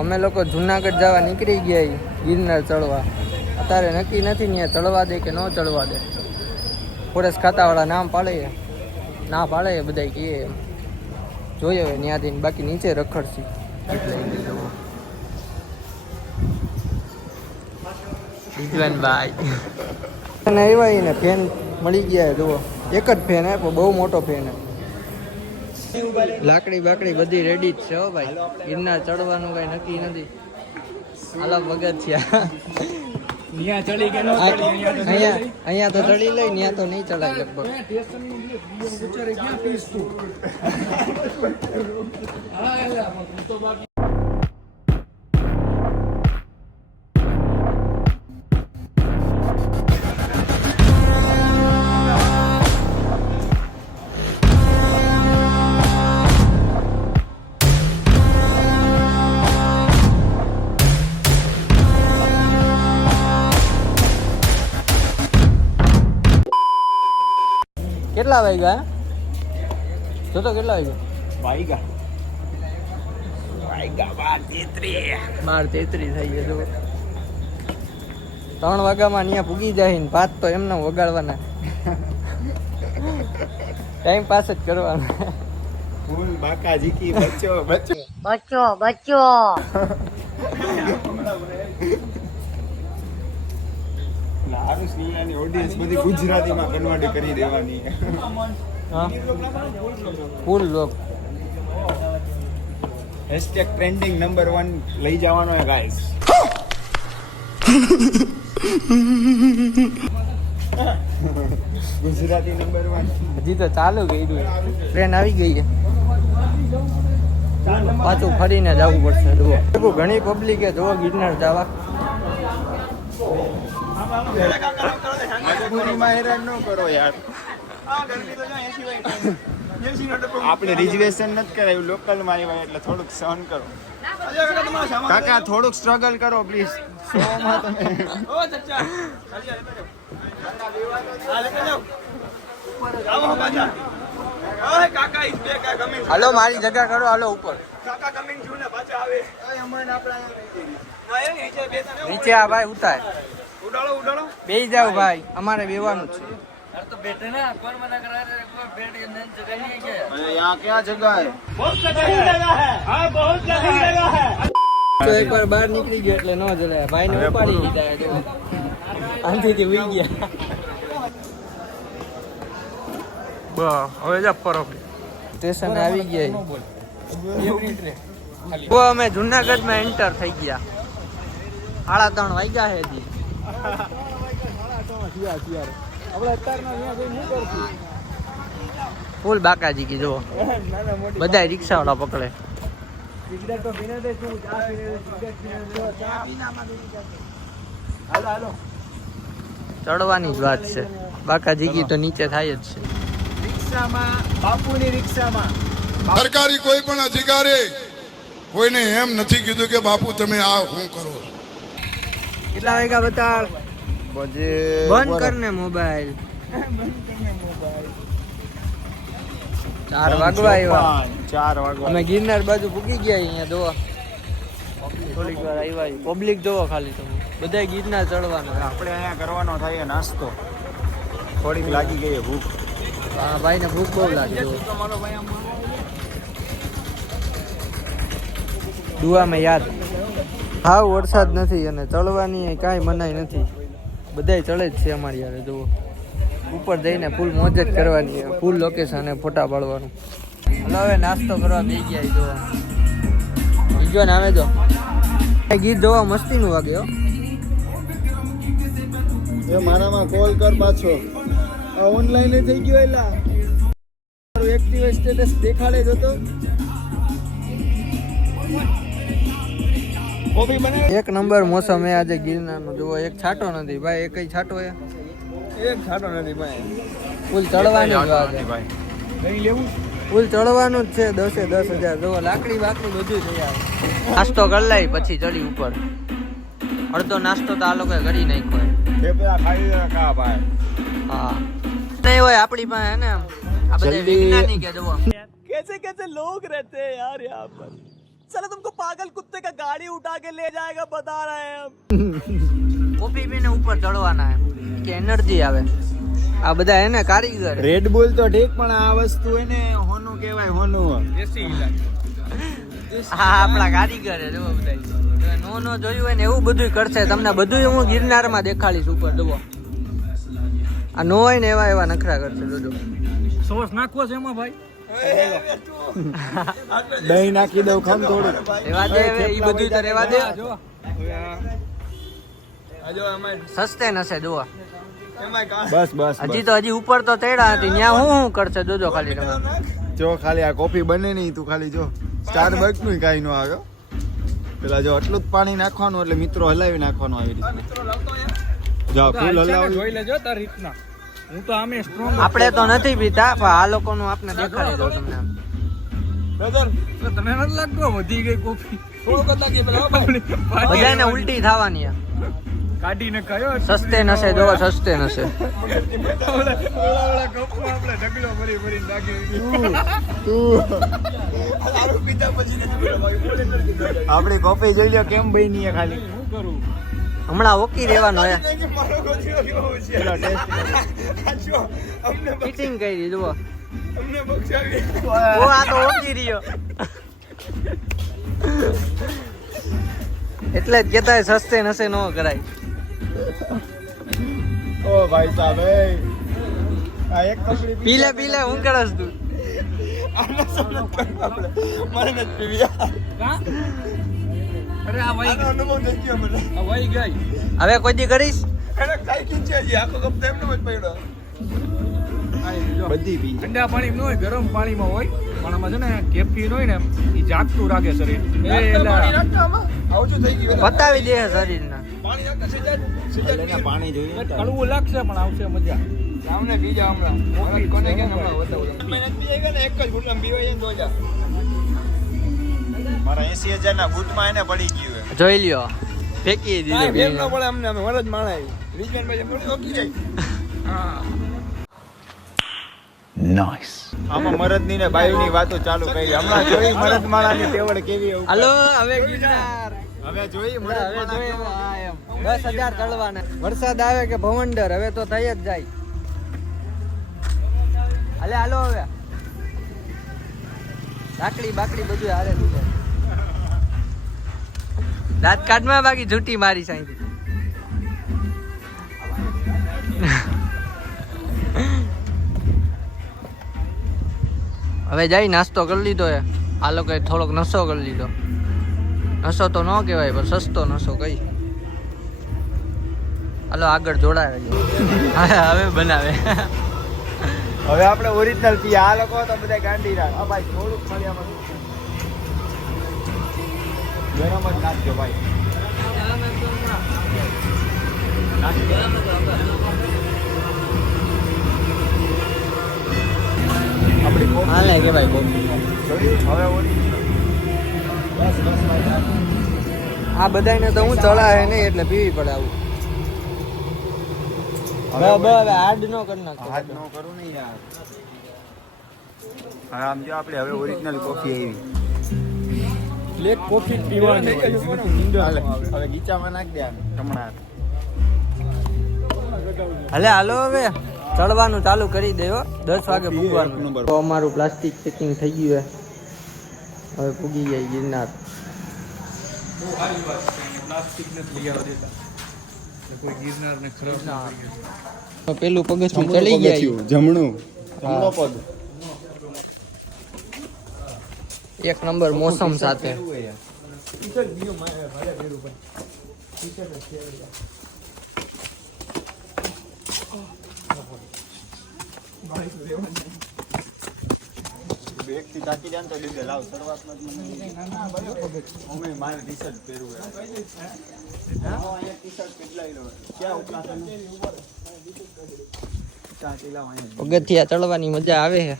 અમે લોકો જુનાગઢ જવા નીકળી ગયા ગિરનાર ચડવા. અત્યારે નક્કી નથી ને ચડવા દે કે ન ચડવા દે. ફોરેસ્ટ ખાતાવાળા નામ પાડે ના પાડે બધા કહે એમ. જોઈએ હવે ત્યાંથી બાકી નીચે રખડશી એટલે વિજ્ઞાનભાઈ અને આવ્યા ને ફેન મળી ગયા. જુઓ એક જ ફેન હે પણ બહુ મોટો ફેન હે. લાકડી બાકડી બધી રેડી જ છે હો ભાઈ. ગિરનાર ચડવાનું કઈ નક્કી નથી. હાલો પગથિયા અહીંયા તો ચડી લઈ ત્યાં તો નહીં ચડાય લગભગ. કેટલા વાગ્યા જો તો કેટલા વાગ્યા 12:33 થઈ ગયો. 3 વાગ્યામાં અહીંયા પૂગી જાય ને ભાત તો એમને વગાડવાના. ટાઈમ પાસ જ કરવાનો. ફૂલ બાકાજી કી બચ્ચો બચ્ચો બચ્ચો બચ્ચો લારું સિંહની ઓડિયન્સ બધી ગુજરાતીમાં કન્વર્ટ કરી દેવાની. ફૂલ લોક #ટ્રેન્ડિંગ નંબર 1 લઈ જવાનો હે ગાઈસ. ગુજરાતી નંબર 1 હજી તો ચાલુ ગયું. ટ્રેન આવી ગઈ છે. પાછું ફરીને જવું પડશે. જુઓ ઘણી પબ્લિક છે. જુઓ ગિરનાર જવા. મજબૂરીમાં હેરાન ન કરો યાર. આપણે રિઝર્વેશન નથી કરાયું, લોકલ માં આવ્યા એટલે થોડુંક સહન કરો કાકા. થોડુંક સ્ટ્રગલ કરો પ્લીઝ. હાલો મારી જગ્યા કરો. હાલો ઉપર નીચે આ ભાઈ ઉતાર બેસી જાવ ભાઈ. અમારે બેવાનું છે. એક વાર બહાર નીકળી ગયા એટલે ન જલાય. ભાઈ ને ઉપાડી લીધા. આંધીથી ઉઈ ગયા. હવે જા ફરો સ્ટેશન આવી ગયા. અમે જુનાગઢમાં એન્ટર થઈ ગયા. 3:30 વાગ્યા છે હજી. ફૂલ બાકાજી કી જુઓ. બધા રિક્ષા વાળા પકડે. ચડવાની જ વાત છે. બાકાજી કી તો નીચે થાય જ છે. બાપુની રિક્ષામાં સરકારી કોઈ પણ અધિકારી કોઈને એમ નથી કીધું કે બાપુ તમે આ શું કરો. કેટલા વાગ્યા બતાડ. બંધ કરને મોબાઈલ. 4 વાગવા આવ્યા. 4 વાગવા અમે ગિરનાર બાજુ પૂકી ગયા. અહીંયા જોવા થોડીક વાર આવ્યા. પબ્લિક જોવો ખાલી તમે. બધા ગિરનાર ચડવાનું. આપણે અહીંયા કરવાનો થાય નાસ્તો. થોડીક લાગી ગઈ ભૂખ. હા ભાઈ ને ભૂખ બહુ લાગી. દુઆમાં યાદ. હાવ વરસાદ નથી અને ચડવાની કાંઈ મનાઈ નથી. બધાય ચડે જ છે અમારી યારે. જુઓ ઉપર જઈને ફૂલ મોજ જ કરવાની. ફૂલ લોકેશન અને ફોટા પાડવાનું. હવે નાસ્તો કરવા બેસી ગયા. જોવા બીજો ને આવે જો ગીત જોવા મસ્તીનું વાગે હો. એ મારામાં કોલ કર પાછો. આ ઓનલાઈન થઈ ગયો. એલા મારું એક્ટિવ સ્ટેટસ દેખાડે જતો. એક નંબર મોસમ એ આજે ગિરનારનો. જુઓ એક છાંટો નથી ભાઈ. એક છાંટો એ એક છાંટો નથી ભાઈ. ફૂલ ચડવાની જ વાત છે. કઈ લેવું ફૂલ ચડવાનું જ છે. 10,000 જુઓ લાકડી બાકડી બધું થઈ આવે. નાસ્તો કરી લઈ પછી ચડી ઉપર. અડધો નાસ્તો તો આ લોકોએ કરી નાખ્યો. હા નહીં હોય આપણી પાસે હે ને. આ બધા વિજ્ઞાની કે જુઓ कैसे कैसे लोग रहते हैं यार यहाँ पर. साला तुमको पागल कुत्ते का गाड़ी उठा के ले जाएगा बता रहे हैं हम. કોફી પીને ઉપર ચડવાના હે કે એનર્જી આવે. આ બધા હે ને કારીગર. રેડ બુલ તો ઠીક પણ આ વસ્તુ એને હોનું કહેવાય હોનું. હા આપણા કારીગર હે જો બધા. નો જોયું હોય ને એવું બધું કરશે તમને. બધું હું ગિરનારમાં દેખાડીશ ઉપર જુઓ. આ નો હોય ને એવા એવા નખરા કરશે જોજો. સોસ નાખવો છે એમાં ભાઈ. દહીં નાખી દઉં ખમ થોડું. રેવા દે હવે ઈ બધું તો રેવા દે. સસ્તે નસે જુઓ. બસ બસ હજી તો હજી ઉપર તો ચડ્યા હતી ત્યાં હું કરશે જોજો ખાલી તમે. જો ખાલી આ કોફી બને નહીં તું ખાલી જો સ્ટારબક્સ નું કાઈ નો આવ્યો. પેલા જો આટલું જ પાણી નાખવાનું એટલે મિત્રો હલાવી નાખવાનું આવી રીતે. જો ફૂલ હલાવી જોઈ લેજો તાર રીતના. હું તો આમે સ્ટ્રોંગ. આપણે તો નથી પીતા પણ આ લોકોનું આપણે દેખાડી દઉં તમને. બ્રધર તને નથી લાગતું વધી ગઈ કોફી? થોડુંક હતા કે બધાને ઉલટી થવાની કાઢીને કયો સસ્તે નસે જો સસ્તે નસે. આપણી કોફી જોઈ લ્યો કેમ બની ખાલી. હમણાં ઓકી રહેવાનો હે. ફિટિંગ કરી જુઓ. ઓ આ તો ઓકી રહ્યો. એટલે જ કેતા સસ્તે નસે નો કરાય. ઓ ભાઈ સાહેબ આ એક કપડી પીલે પીલે હું કરસ તું. મને નથી પીવી. અરે આ વાઈ અનુભવ થઈ ગયો મને. આ વાઈ ગઈ. હવે કોઈ દી કરીશ. એને કાઈ કિંચે છે આખો કપ તેમ ન જ પડ્યો. બધી પી. ઠંડા પાણીમાં ન હોય ગરમ પાણીમાં હોય પણ આમાં છે ને કેફીન હોય ને એ જાગતું રાખે શરીર. બતાવી દે શરીરના. પાણી જોઈએ કડવું લાગશે પણ આવશે મજા. સામને બીજા હમણાં કોને કે હમણાં બતાવું. મેં પીએ કે ને એક જ ગુટલામ પીવાય ને દોજા. મારા 80000 ના બૂટમાં એને પડી ગયું હે. જોઈ લ્યો ફેંકી દીધું. એમ ન પડે અમને અમે વરજ માણા રીજન ભાઈ મોટી ઓકી જાય. નાઈસ. આમાં મરદની ને બાયુની વાતો ચાલુ કરી. હમણાં જોઈ મરદ માળાની તેવડ કેવી એવું. હાલો હવે ગિરનાર. હવે જોઈ મરદ હવે જોઈએ આ એમ 10,000 ચડવાના. વરસાદ આવે કે ભવંડર હવે તો થઈ જ જાય. હાલે હાલો હવે. લાકડી બાકડી બધું હારે છે. દાંત કાઢમાં બાકી જૂટી મારી સાંઈ. હવે જાય નાસ્તો કરી લીધો હે. આ લોકોએ થોડોક નશો કરી લીધો. નશો તો ન કહેવાય પણ સસ્તો નશો કઈ. હાલો આગળ જોડાવે છે. હવે બનાવે. હવે આપણે ઓરિજિનલ પી. આ લોકો તો બધા ગાંડી રાખ. આ ભાઈ થોડુંક ફળિયામાં ગરમ જ નાખજો ભાઈ. આપણી હાલે કે ભાઈ કોફી. હવે ઓરિજિનલ. બસ બસ ભાઈ. આ બધાને તો હું ચડાવે નહીં એટલે પીવી પડે આવું. હવે હાર્ડ નો કરી નાખો. હાથ નો કરું ને યાર. હવે આમ જો આપણે હવે ઓરિજિનલ કોફી આવી. બ્લેક કોફી પીવાની હાલે હવે ગીચામાં નાખ દે હમણાં. હાલે હાલો હવે ચડવાનું ચાલુ કરી દેવો. 10 વાગે પૂગવાનું. તો અમારું પ્લાસ્ટિક પેકિંગ થઈ ગયું છે. હવે પૂગી જાય ગિરનાર. પ્લાસ્ટિક ને લઈ આવવા દેતા કોઈ ગિરનાર ને ખરાબ ના કરે. પેલું પગથિયું ચડી ગયા. જમણું જમણો પગ. એક નંબર મોસમ સાથે. બેગથી તાકી જાય ને તો દીધે લાવ શરૂઆતમાં જ મને મારે ટી-શર્ટ પહેરવું હે. હા અહીંયા ટી-શર્ટ બદલાઈ લો. ક્યાં ઉતરાશે ને ચાટી લાવ અહીંયા. પગથિયા ચડવાની મજા આવે છે.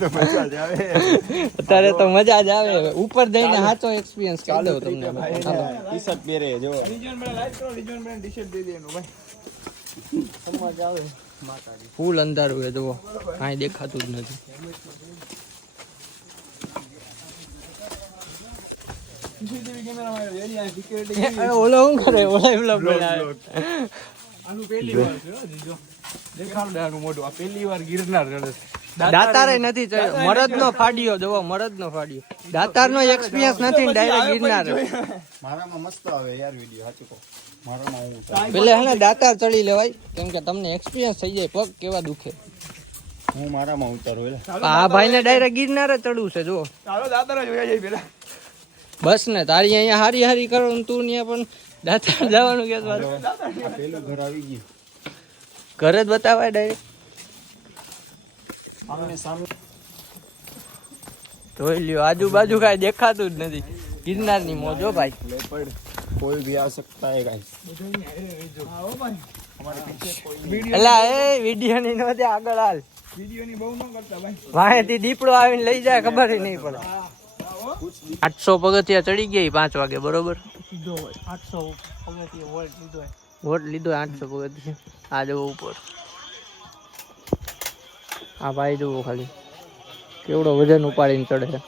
તો મજા જ આવે. અત્યારે તો મજા જ આવે. ઉપર જઈને સાચો એક્સપિરિયન્સ કરી દઉં તમને. ટી-શર્ટ પહેરે જો. રીજન બડા લાઈટ કરો. રીજન બડા ટી-શર્ટ દે દેનું ભાઈ. મજા આવે. ફૂલ અંધારું છે જુઓ. કાંઈ દેખાતું જ નથી. ઓલો શું કરે ઓલા વ્લોગ બનાવે આનું પહેલી વાર છે હો જીજો. દેખાડ દે આનું મોઢું. આ પહેલી વાર ગિરનાર ચડે છે. દાતારે નથી ચડ્યો મરદનો ફાડ્યો જોવો મરદનો ફાડ્યો દાતારનો એક્સપિરિયન્સ નથી ડાયરેક્ટ ગિરનાર મારામાં મસ્ત આવે યાર વિડીયો સાચું કહું મારામાં હું પેલે હે ને દાતાર ચડી લેવાય કેમ કે તમને એક્સપિરિયન્સ થઈ જાય પગ કેવા દુખે હું મારામાં ઉતારું એટલે આ ભાઈને ડાયરેક્ટ ગિરનાર જ ચડવું છે જો ચાલો દાતારા જોયા જાય પેલા. બસ ને તારી અહીંયા હારી હારી કરો ને તું ત્યાં પણ દાતાર જવાનું કે આ પેલું ઘર આવી ગયું ઘર જ બતાવાય ડાયરેક્ટ આમને સામે જોઈ લ્યો આજુબાજુ કાંઈ દેખાતું જ નથી ગિરનારની મોજો ભાઈ લેપર્ડ કોઈ भी आ सकता है गाइस એલા એ વિડીયો ની નો દે આગળ હાલ વિડીયોની બહુ ન કરતા ભાઈ. વાહેથી દીપડો આવીને લઈ જાય ખબર નહીં પડે 800 પગથિયા ચડી ગયા 5 વાગે બરોબર સીધો હોય 800 પગથિયે વોલ્ટ લીધો હોય. વોટ લીધો 800 પગથિયા આ જવો ઉપર આ ભાઈ જુઓ ખાલી કેવડો વજન ઉપાડીને ચડે છે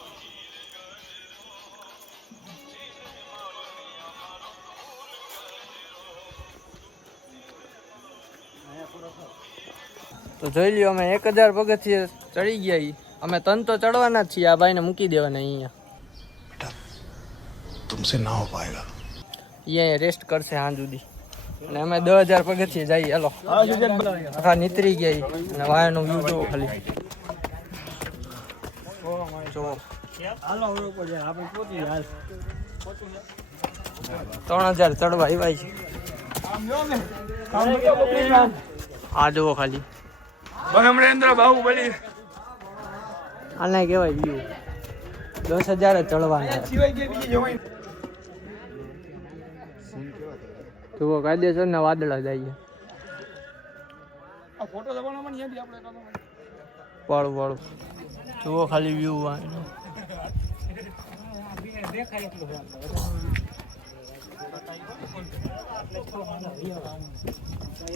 તો જોઈ લ્યો અમે 1000 પગથિયે ચડી ગયા ઈ. અમે તન તો ચડવાના જ છીએ આ ભાઈને મૂકી દેવાના અહીંયા तुमसे ना हो पाएगा અહીંયા રેસ્ટ કરશે હાંજ સુધી અને અમે 10000 પગથિયે જઈએ હાલો આખા નીતરી ગયા ઈ. અને વાયનો વ્યૂ જોવો ખાલી જોવો હાલો હવે ઉપર જાય આપણે પહોંચી હાલ. 3000 ચડવા આવ્યા છે આમ જો ને કામ તો complete કામ. આ જોવો ખાલી અમરેન્દ્ર બાહુબલી આને કહેવાય વ્યૂ 10000 જ ચડવાના સિવાય કે બીજી જોવાય. જુઓ કાયદેસર ને વાદળા જાય આ ફોટો દબાણો પણ અહીંયાથી આપણે કામ વાળું વાળું જુઓ ખાલી વ્યૂ દેખાય એટલું છે.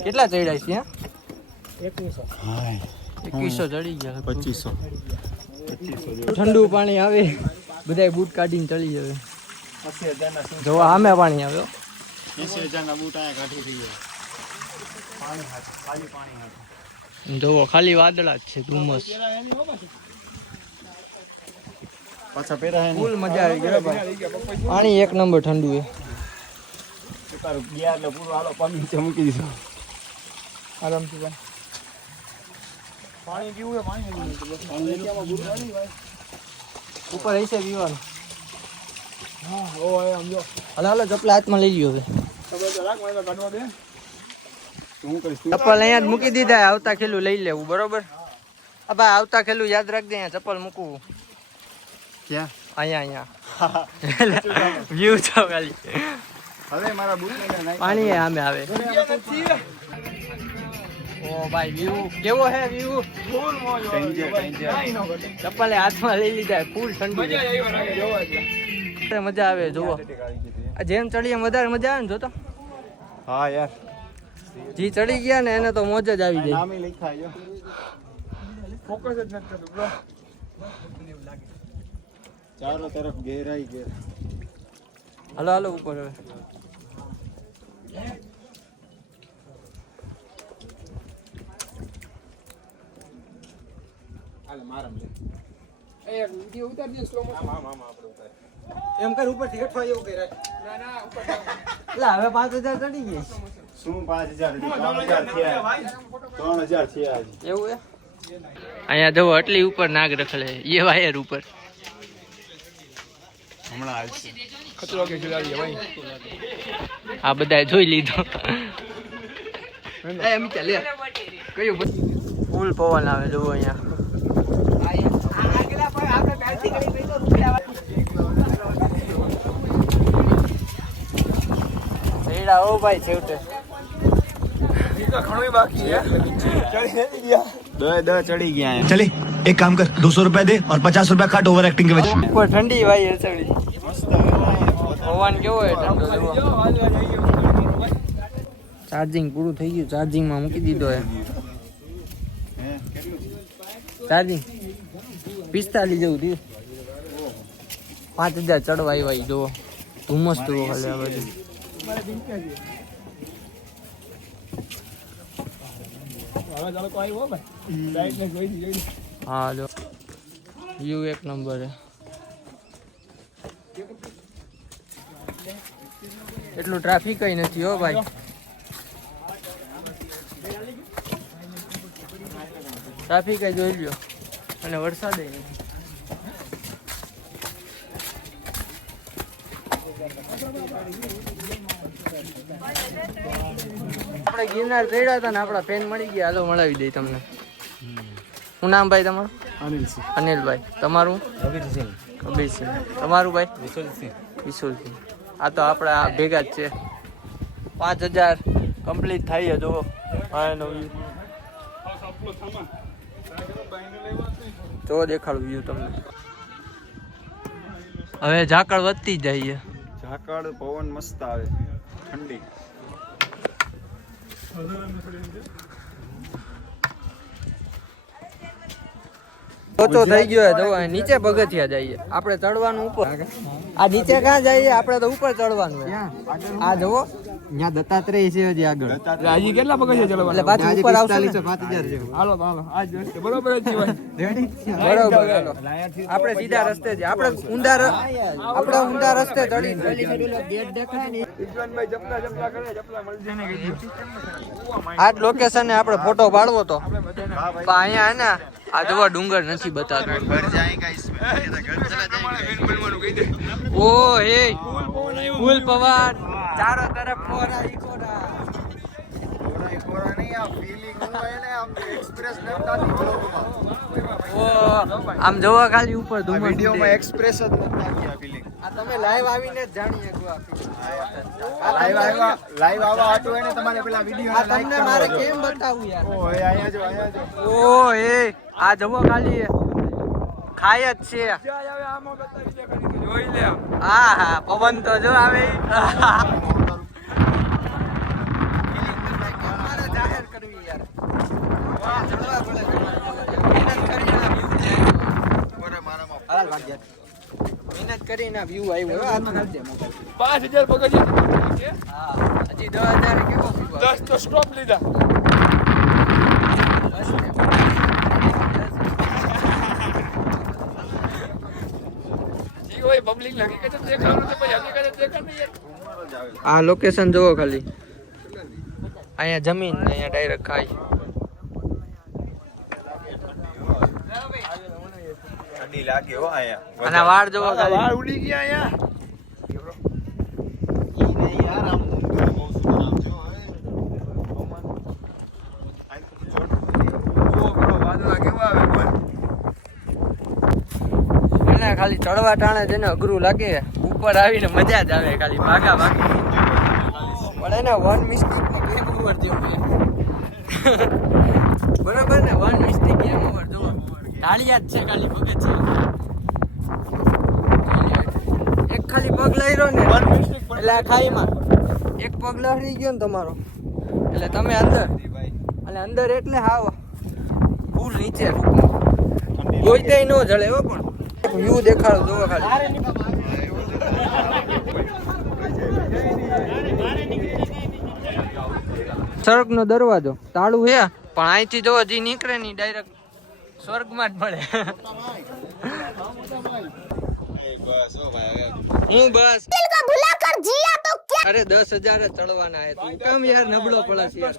કેટલા ચડ્યા છે હા 2100 હાય 2100 ચડી ગયા 2500 ઠંડુ પાણી આવે બધાય બૂટ કાઢીને ચડી જવે જો આમે પાણી આવ્યો 80000 ના બૂટ આયા કાઢી દીધો પાણી હાથ ખાલી પાણી હાથ જોવો ખાલી વાદળા જ છે ધુમ્મસ પાછા પહેરા હે ફૂલ મજા આવી ગઈ ભાઈ પાણી એક નંબર ઠંડુ છે તારું ગયા એટલે પૂરું હાલો પાણી નીચે મૂકી દીધું આરામથી ભાઈ પાણી પીવું છે પાણી નથી ભાઈ. ઉપર હશે પીવાનું હા ઓ આમ જો હાલો હાલો ચપલા હાથમાં લઈ લ્યો હવે ખબર તો રાખ મને કાઢવા દે. હું કરીશ ચપ્પલ અહીંયા જ મૂકી દીધા આવતા ખેલું લઈ લેવું બરોબર આ ભાઈ આવતા ખેલું યાદ રાખજે અહીંયા ચપ્પલ મૂકવું ક્યાં અહીંયા વ્યૂ છો ખાલી હવે મારા બૂટ લઈને નાઈ પાણી આમે આવે ઓ ભાઈ વ્યૂ કેવો હે વ્યૂ ફૂલ મોજ હોય. ડેન્જર ડેન્જર કાંઈ ન ઘટે. ચપ્પલે હાથમાં લઈ લીધા ફૂલ ઠંડુ મજા આવી લાગે જોવા જ. મજા આવે જુઓ આ જેમ ચડીએ વધારે મજા આવે ને જોતો હા યાર જી ચડી ગયા ને એને તો મોજ જ આવી જાય નામે લખાય જો ફોકસ જ નથી થતું બ્રો. ચારો તરફ ગહેરાઈ ગેર હાલો હાલો ઉપર હવે એ વિડિયો ઉતાર દે સ્લો મોશન. એમ કર ઉપર થી હેઠવા એવું કરે ના ના ઉપર જાઓ. એટલે હવે 5000 ચડી ગઈ શું 5000 3000 થયા 3000 થયા હજી એવું હે અહીંયા જો આટલી ઉપર નાગ રખડે એ વાયર ઉપર હમણાં આવશે ખતરો કે જુલાલી ભાઈ. આ બધાએ જોઈ લીધો એ અમિતા લે કયું ફૂલ પવન આવે જો અહીંયા રેડા ઓ ભાઈ છેવટે ઘણું બાકી છે. ચડી નથી ગયા. દ ચડી ગયા चले एक काम कर 200 रुपया दे और 50 रुपया काट ओवर एक्टिंग के वजह ઉપર ઠંડી વાય ચડી મસ્ત હવે પવન કેવો હોય ઠંડો જુઓ જો હાલ આવી ગયું. ચાર્જિંગ પૂરું થઈ ગયું ચાર્જિંગમાં મૂકી દીધો હે હે કેટલું છે ચાર્જિંગ 45 જેવું થયું 5000 ચડવા આવ્યા જુઓ ધુમ્મસ તો ખાલી આ બાજુ. હા જો વ્યૂ એક નંબર હે. એટલું ટ્રાફિક નથી હો ભાઈ. ટ્રાફિક જોઈ લ્યો અને વરસાદ નથી. આપણે ગિરનાર ચડ્યા હતા ને આપણા પેન મળી ગયા. હાલો મળાવી દઈ તમને. શું નામ ભાઈ તમારું? અનિલભાઈ. તમારું? કબીરસિંહ. તમારું ભાઈ? વિશુલસિંહ. આ તો આપણા ભેગા જ છે. 5000 કમ્પ્લીટ થાય જો. જો દેખાડું વ્યૂ તમને. હવે ઝાકળ વધતી જ જાય છે. ઝાકળ પવન મસ્ત આવે ઠંડી. ઓછો થઈ ગયો જો નીચે પગથિયા જઈએ. આપણે ચડવાનું ઉપર. આ નીચે ક્યાં જઈએ? આપણે તો ઉપર ચડવાનું. આ જુઓ ત્યાં દત્તાત્રેય છે હજી આગળ. હજી કેટલા પગથિયા ચડવાના? એટલે પાછું ઉપર આવશે ને. 5000 જેવું. હાલો આજ બરોબર જ જીવાય. બરોબર. હાલો આપણે સીધા રસ્તે જ. આપણે ઊંધા રસ્તે ચડી. ઈશ્વરભાઈ જપલા કરે જપલા મળજે ને કીધું. આ જ લોકેશને આપણે ફોટો પાડવો તો પણ અહીંયા હે ને આ જોવા ડુંગર નથી બતાતો. ઘર જાયેગા इसमें घर चला जाएगा. ઓ હે ફૂલ પવન ચારો તરફ કોરા ઈ કોરા. કોરા નહીં આ ફીલિંગ હું હે ને આમ એક્સપ્રેસ નતાતી વ્લોગમાં. ઓ આમ જોવા ખાલી ઉપર ધુમ્મસ. વિડિયોમાં એક્સપ્રેસ જ નતાતી આ ફીલિંગ. આ તમે લાઈવ આવીને જ જાણી શકો. લાઈવ આવા આટો એને તમારે પેલા વિડિયો આ તમને મારે કેમ બતાવું યાર? ઓ એ અહીંયા જો ઓ હે આ જોવો ખાલી ખાય જ છે. જોઈ લે. હા હા પવન તો જો આવે. જાહેર કરવી યાર. ચડવા પડે. મહેનત કરીને વ્યૂ આવ્યો. આ તો નથી 5000 પગથિયા. હા હજી 10000 કેવો વ્યૂ 10 તો સ્ટોપ લીધા. જી હોય પબ્લિક હકીકત દેખાવાનું તો ભાઈ હકીકત દેખાવાનું યાર. આ લોકેશન જોવો ખાલી. અહીંયા જમીન ને અહીંયા ડાયરેક્ટ ખાઈ. ઠંડી લાગે હો અહીંયા. અને વાળ જોવો ખાલી. વાળ ઉડી ગયા અહીંયા. ઈ નહીં યાર આમ બહુ સુંદર આમ જો વાદળા કેવા આવે બોલ. એને ખાલી ચડવા ટાણે જેને અઘરું લાગે ઉપર આવીને મજા જ આવે. ખાલી ભાગા ભાગી પણ એને વન મિસ્ટેક ને ગેમ ઓવર જેવું. બરોબર ને? વન મિસ્ટેક ગેમ ઓવર જોવો. ઢાળિયા જ છે ખાલી પગે છે. એક ખાલી પગ લઈ રહ્યો ને એટલે આ ખાઈમાં એક પગ લહરી ગયો ને તમારો એટલે તમે અંદર. અને અંદર એટલે હાવ ફૂલ નીચે કોઈ તે ન જળે હો. પણ વ્યૂ દેખાડો જોવો ખાલી. સ્વર્ગનો દરવાજો તાળું હે પણ અહીંથી જોવો જે નીકળે ની ડાયરેક્ટ સ્વર્ગમાં જ મળે. હું બસ અરે 10,000 જ ચડવાના હે. તું કેમ યાર નબળો પડે છે યાર?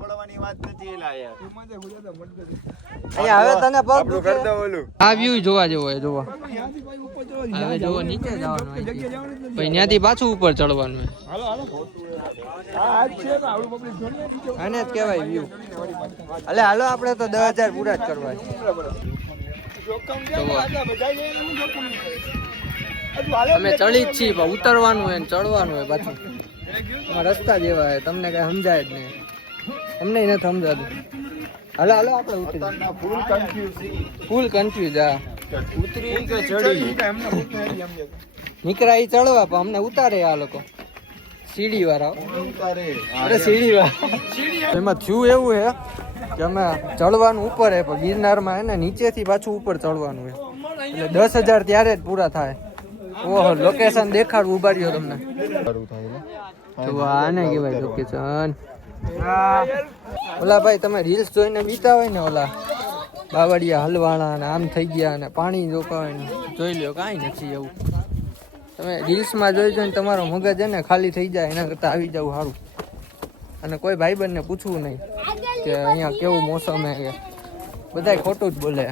પડવાની વાત નથી એલા યાર. અહીંયા હવે તને પગ આપણું દુખે. કરતા ઓલું આ વ્યૂ જોવા જેવો હે. જોવો હવે જોવો નીચે જવાનું અહીંથી. પછી ત્યાંથી પાછું ઉપર ચડવાનું હે. આને જ કહેવાય વ્યૂ. અલે હાલો આપણે તો 10,000 પૂરા જ કરવા છે. અમે ચડી જ છીએ પણ ઉતરવાનું હોય ને ચડવાનું હોય પાછું. રસ્તા જેવા હે તમને કઈ સમજાય જ નહીં. અમને નથી સમજાતું. હાલો હાલો આપણે ઉતરી. ફૂલ કન્ફ્યુઝ. હા ઉતરી કે ચડી નીકળ્યા ઈ ચડવા પણ અમને ઉતારે આ લોકો સીડી વાળા. ઉતારે. અરે સીડી વાળા. એમાં થયું એવું હે કે અમે ચડવાનું ઉપર હે પણ ગિરનારમાં હે ને નીચેથી પાછું ઉપર ચડવાનું હે એટલે 10,000 ત્યારે જ પૂરા થાય. ઓહો લોકેશન દેખાડવું ઉભા રહ્યો તમને સારું થાય તો આને કહેવાય લોકેશન ઓલા ભાઈ તમે રીલ્સ જોઈને બીતા હોય ને ઓલા બાવળિયા હલવાણા ને આમ થઈ ગયા ને પાણી રોકાય ને જોઈ લ્યો કાંઈ નથી એવું તમે રીલ્સમાં જોઈ જોઈને તમારો મગજ છે ને ખાલી થઈ જાય એના કરતાં આવી જવું સારું અને કોઈ ભાઈબંધને પૂછવું નહીં કે અહીંયા કેવું મોસમ હે કે બધાય ખોટું જ બોલે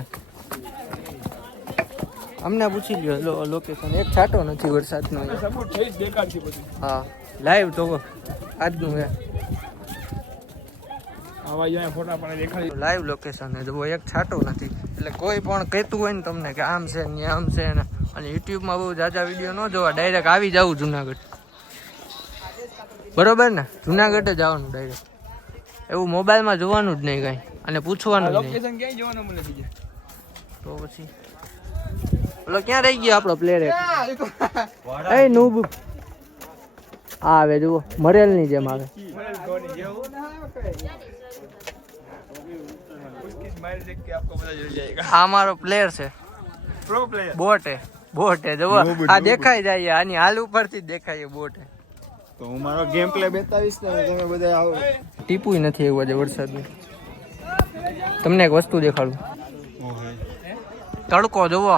અમને પૂછી લ્યો લોકેશન એક છાંટો નથી વરસાદનો હા લાઈવ તો આજનું હે લાઈવ લોકેશન હે જો એક છાંટો નથી એટલે કોઈ પણ કહેતું હોય ને તમને કે આમ છે ને આમ છે ને અને યુટ્યુબમાં બહુ જાજા વિડીયો ન જોવા ડાયરેક્ટ આવી જવું જુનાગઢ બરોબર ને જુનાગઢ જ આવવાનું ડાયરેક્ટ એવું મોબાઈલમાં જોવાનું જ નહીં કાંઈ અને પૂછવાનું જ નહીં તો પછી ઓલો ક્યાં રહી ગયો આપણો પ્લેયર એ નૂબ આવે જુઓ મરેલની જેમ આવે આ મારો પ્લેયર છે બોટ હે જુઓ આ દેખાઈ જાય આની હાલ ઉપરથી જ દેખાય બોટ હે તો હું મારો ગેમ પ્લે બતાવીશ ને તમે બધા આવો ટીપુય નથી એવું આજે વરસાદનું તમને એક વસ્તુ દેખાડું તડકો જોવો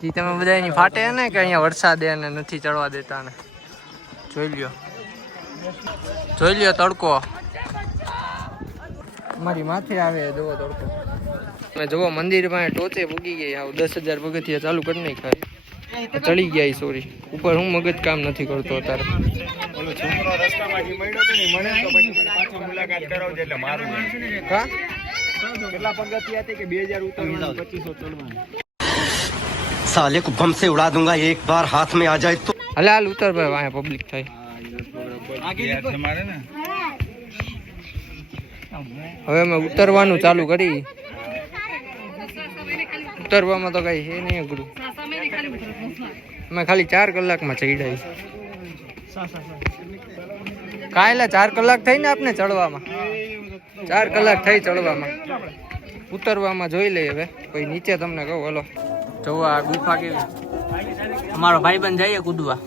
જી તમે બધા એની ફાટે ને કે અહીંયા વરસાદ એને નથી ચડવા દેતા ને જોઈ લ્યો તડકો મારી માથે આવે જોવો તડકો તમે જોવો મંદિર પાસે ટોચે પૂગી ગઈ આવું 10,000 પગથિયા ચાલુ કરી નાખ્યા ચડી ગયા સોરી ઉપર હું મગજ કામ નથી કરતો અત્યારે ઓલો છોકરો રસ્તામાંથી મળ્યો તો ને મને તો પછી મને પાછો મુલાકાત કરાવજે એટલે મારું હા કેટલા પગથિયા હતી કે 2000 ઉતરવાનું 2500 ચડવાનું साले को बम से उड़ा दूंगा एक बार हाथ में आ जाए तो હાલ ઉતર ભાઈ વાયા પબ્લિક થાય હવે અમે ઉતરવાનું ચાલુ કરી ઉતરવામાં તો કઈ છે નહીં અઘરું અમે ખાલી 4 કલાકમાં ચડ્યા કાલે 4 કલાક થઈ ને આપણે ચડવામાં 4 કલાક થઈ ચડવામાં ઉતરવામાં જોઈ લઈએ હવે પછી નીચે તમને કહું હલો જોવો આ ગુફા કેવી અમારો ભાઈબંધ જઈએ કૂદવા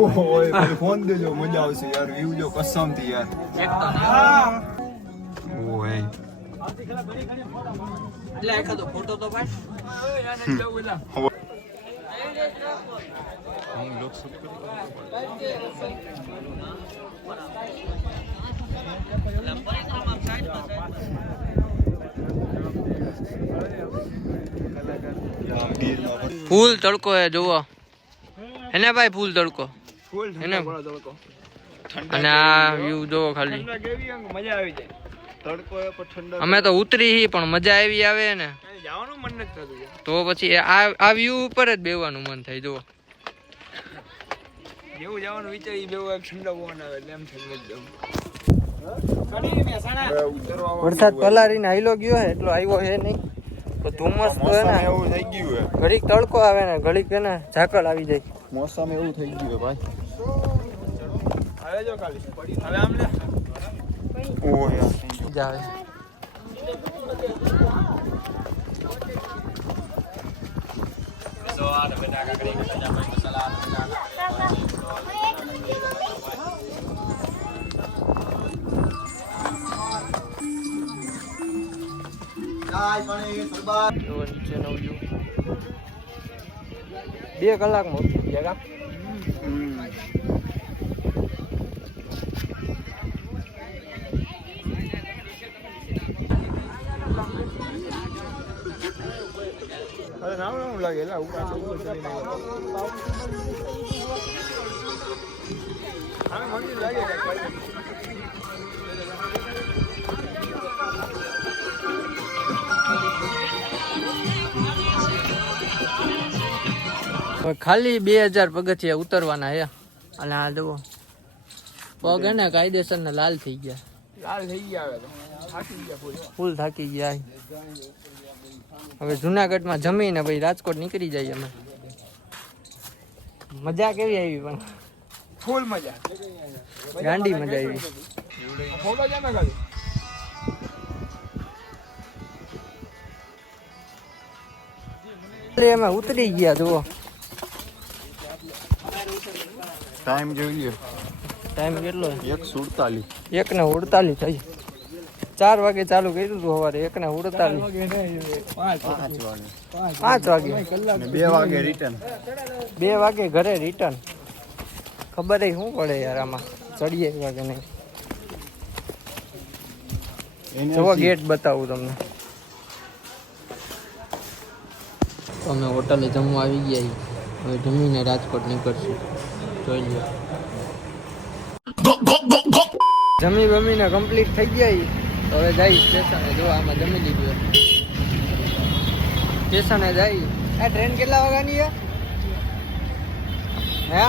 ઓહો ફોન દેજો મજા આવશે યાર વ્યૂ જો કસમ થી યાર એક તો ઓય એટલે એકાદો ફોટો તો પાડ ફૂલ તડકો હે જોવો એને ભાઈ ફૂલ તડકો એને અને આ વ્યૂ જોવો ખાલી મજા આવી જાય તડકો એ પણ ઠંડક અમે તો ઉતરી હી પણ મજા આવી આવે ને જવાનું મન નથી થતું તો પછી આ વ્યૂ ઉપર જ બેવાનું મન થાય જોવો જેવું જવાનું વિચારી બેવું એક ઠંડો પવન આવે એટલે એમ થઈ જવું વરસાદ પલારીને આયલો ગયો હે એટલો આવ્યો હે નહીં તો ધુમ્મસ તો હે ને એવું થઈ ગયું હે ઘડીક તડકો આવે ને ઘડીક હે ને ઝાકળ આવી જાય મોસમ એવું થઈ ગયું હે ભાઈ આવે જો ખાલી હવે આમ લે ઓહ યાર મજા આવે નીચેનો વ્યૂ 2 કલાકમાં ઉતરી ગયા કા અરે નામ લાગે એલા ઉપર ચડી નહીં હા મંદિર લાગે ખાલી 2000 પગથિયા ઉતરવાના હે અને આ જુઓ પગ હે ને કાયદેસર ને લાલ થઈ ગયા ફૂલ થાકી ગયા હવે જુનાગઢમાં જમીને ભાઈ રાજકોટ નીકળી જાય અમે મજા કેવી આવી પણ ફૂલ મજા ગાંડી મજા આવી ફોટો જામે ખાલી અમે ઉતરી ગયા જુઓ ટાઈમ જોઈ લ્યો ટાઈમ કેટલો 1:47. 1:48 થઈ 4 વાગે ચાલુ કર્યું હતું સવારે 1:48 5 5 વાગે વાગે ને 2 વાગે રિટર્ન. 2 વાગે ઘરે રિટર્ન. ખબર ય શું પડે યાર આમાં ચડીએ વાગે નહીં. જુઓ ગેટ બતાવું તમને. તો અમે હોટલે જમવા આવી ગયા છીએ. હવે જમીને રાજકોટ નીકળશું. જોઈ લો. જમી બમીને કમ્પ્લીટ થઈ ગયા છીએ. હવે જાય સ્ટેશને. જો આમાં જમી લીધું. સ્ટેશને જાય. આ ટ્રેન કેટલા વાગ્યાની છે? હે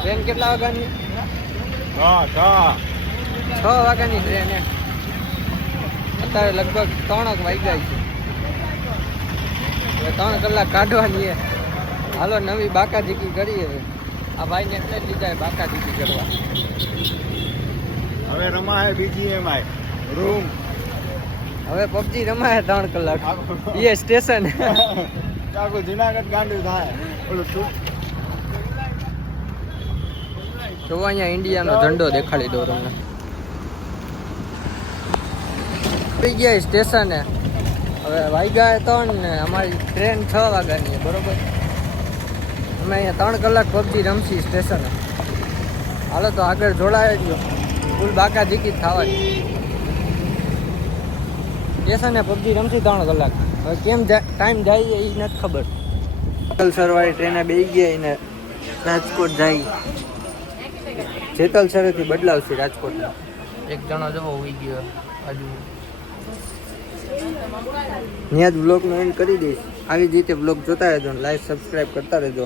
ટ્રેન કેટલા વાગ્યાની? 6 વાગ્યાની ટ્રેન હે. અત્યારે લગભગ 3 વાગ્યા છે. હવે 3 કલાક કાઢવાની છે. હાલો નવી બાકાજીકી કરીએ. આ ભાઈને એટલે જ લીધા બાકાજીકી કરવા. હવે રમાય BGMI રૂમ. હવે પબજી રમાય 3 કલાક. એ સ્ટેશન આખું જુનાગઢ ગાંડું થાય. ઓલું જો અહીંયા ઇન્ડિયાનો ઝંડો દેખાડી દો તમને. થઈ ગયા સ્ટેશને. હવે વાગ્યા 3 ને અમારી ટ્રેન 6 વાગ્યાની છે બરોબર. અમે અહીંયા 3 કલાક પબજી રમશી સ્ટેશને. હાલો તો આગળ જોડાય જ ફૂલ બાકાજીકી જ થવાની. સ્ટેશને પબજી રમશી 3 કલાક. હવે કેમ ટાઈમ જાય એ નથી ખબર. જેતલસરવાળી ટ્રેને બેસી ગયા એને રાજકોટ જાય. જેતલસરેથી બદલાવશે રાજકોટમાં. એક જણો જવો હોઈ ગયો બાજુ. ત્યાં જ બ્લોગનો એન્ડ કરી દઈશ. આવી જ રીતે બ્લોગ જોતા રહેજો, લાઈક સબસ્ક્રાઈબ કરતા રહેજો.